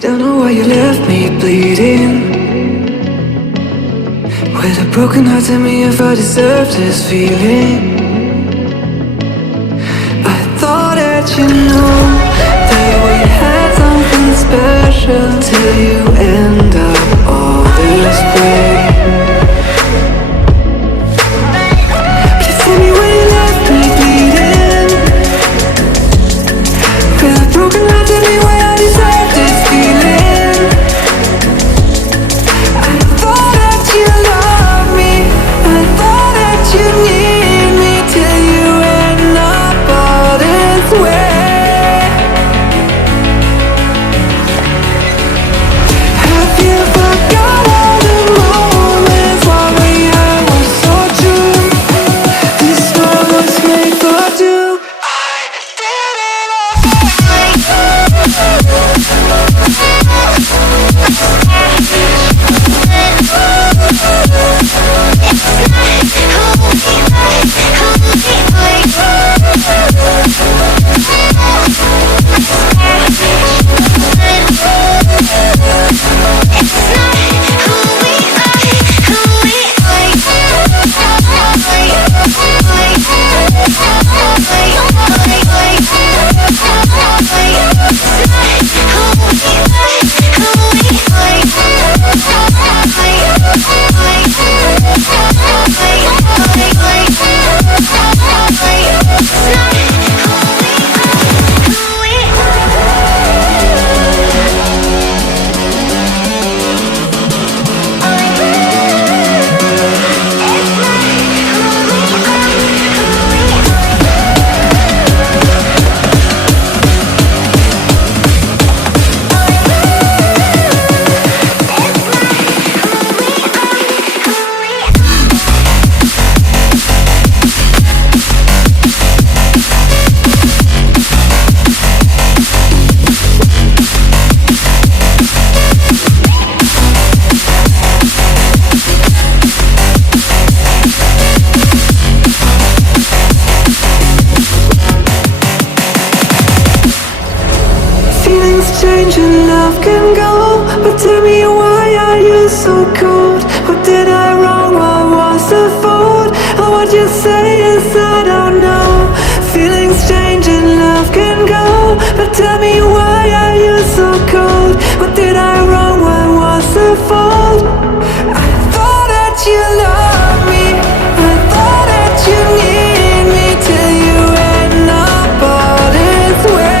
Don't know why you left me bleeding. With a broken heart, tell me if I deserve this feeling. I thought that you know that we had something special till you end up all this way. Just tell me when you left me bleeding. With a broken heart, tell me why I deserve this feeling. I thought that you loved me, I thought that you need me till you end up all this way. Have you forgot all the moments while we had was so true? This world was made for two. I did it change and love can go, but tell me why are you so cold? What did I wrong? What was the fault? Or what you say is I don't know. Feelings change and love can go, but tell me why are you so cold? What did I wrong? What was the fault? I thought that you loved me, I thought that you need me till you end up all this way.